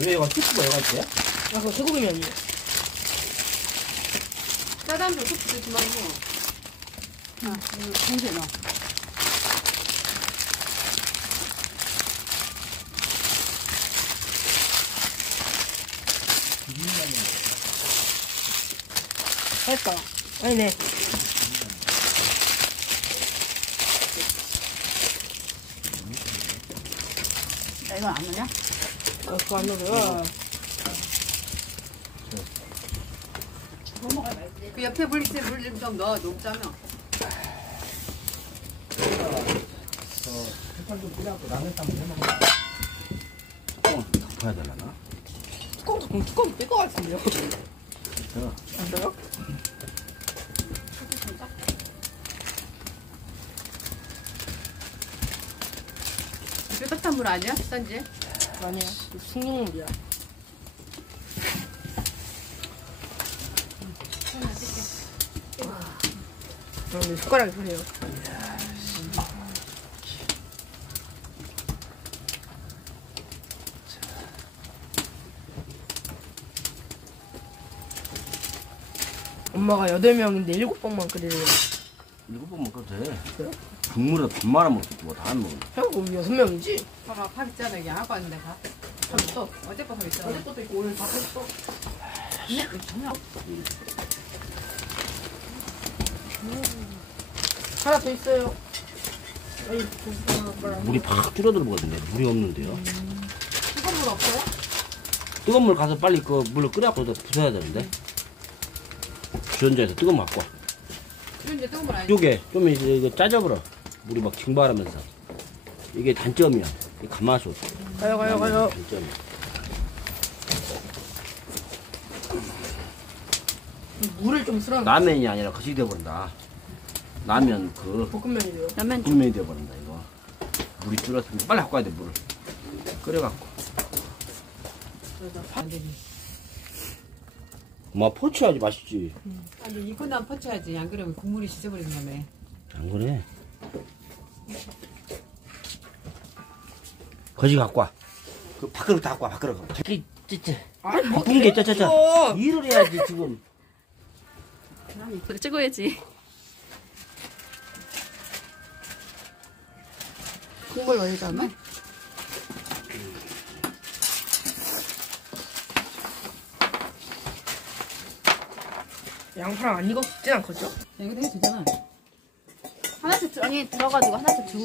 왜 이거 소스가 여가 있어요? 아, 그거 소고기면이에요. 짜장면 소스 넣지 말고. 공주에 넣어. 할까? 아니네. 야, 이건 안 넣냐? 아, 그거 안 넣어요. 그 옆에 물리세 물 좀 넣어. 너무 짜면. 해판 좀 끓여갖고 라면 쌈 해먹어. 뚜껑 덮어야 되려나? 뚜껑이 뜰 것 같은데요? 안 돼요? 이거 따뜻한 물 아니야? 비싼지? 아니야. 식용물이야. 근데 숟가락이 그래요. 엄마가 8명인데 7번만 끓이래요. 7번 먹어도 돼. 그래요? 국물에 밥 말아 먹지 뭐 다 안 먹어. 형, 그럼 6명이지? 봐봐, 밥 있잖아. 이게 하고 왔는데 밥. 밥 있어. 어제 거밥 있잖아. 어제 것도 있고 오늘 밥 했어. 네? 전혀. 하나 더 있어요. 아이, 물이 팍 줄어들거든요. 물이 없는데요. 뜨거운 물 없어요? 뜨거운 물 가서 빨리 그 물을 끓여갖고 부숴야 되는데. 주전자에서 뜨거운 물 갖고 와. 이건 이제 뜨거운 물 아니지? 이쪽에 좀 이제 이거 짜져버려. 물이 막 증발하면서. 이게 단점이야. 이 가마솥. 가요. 단점이야. 물을 좀 쓸어. 라면이 아니라 거식이 돼버린다. 라면 그 볶음면이래요. 라면 좀. 국면이 돼버린다 이거. 물이 줄었으니까 빨리 갖고 와야 돼 물을. 끓여갖고. 안 되니. 엄마 포치하지 맛있지. 아니, 이건도 퍼쳐야지. 안 그러면 국물이 씻어버린다며. 안 그래? 거시 갖고 와. 그 밥그릇 다 갖고 와 밥그릇. 찌찌. 아니, 뭐, 바쁜 게 짜짜짜. 이거. 일을 해야지 지금. 그래, 찍어야지. 국물 많이 잖아? 양파랑 안 익었진 않겠죠? 이거 되게 되잖아. 하나씩, 아니, 들어가지고 하나씩 주고.